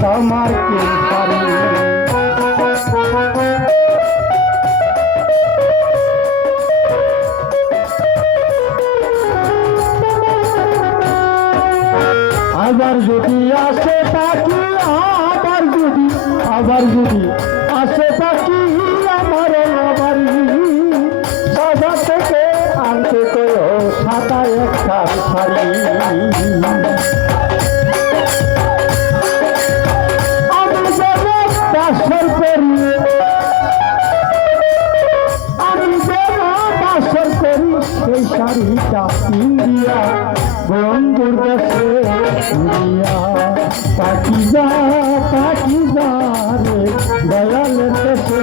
সাদা মার্কের শাড়ি আবার যদি আসে পাখি আবার যদি আসে পাখি আমার বাড়ি বাজার থেকে আনতে তো সাদা একটা শাড়ি আমি যাব বাসর করি সেই শাড়িটা ইন্ডিয়া বন্ধুর কাছে পাকিজা রে দয়ালের কাছে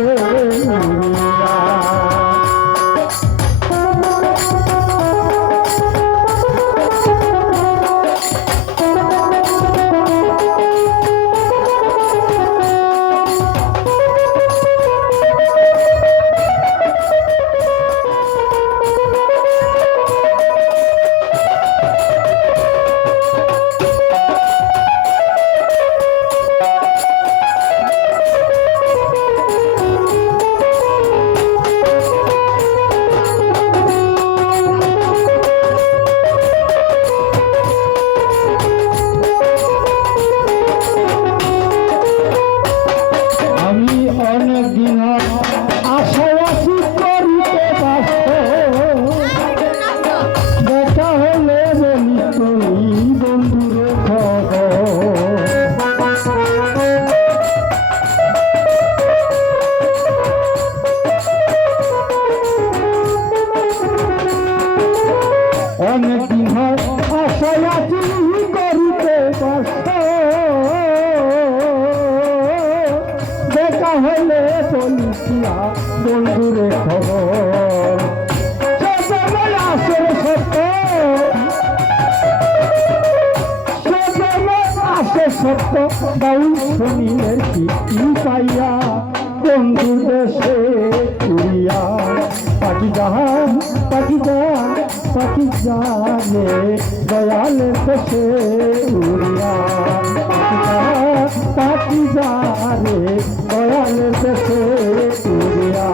অনেকদিন হয় আশায় আছি করিতে কষ্ট দেখা হলে বলিয়া বন্ধুরে খবর আসে সত্য আসে সত্য বাউল শনির কি পাইয়া বন্ধু দেশে উড়িয়া পাখি জানে দয়ালের দেশে উড়িয়া পাখি জানে দয়ালের দেশে উড়িয়া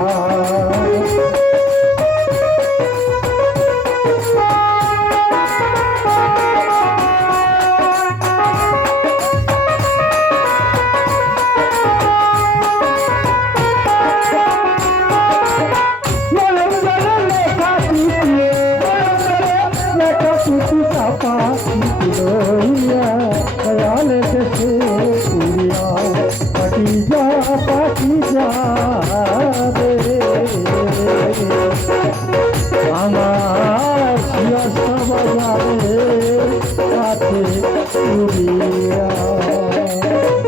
পাকিজা আমার বাজারে কাছে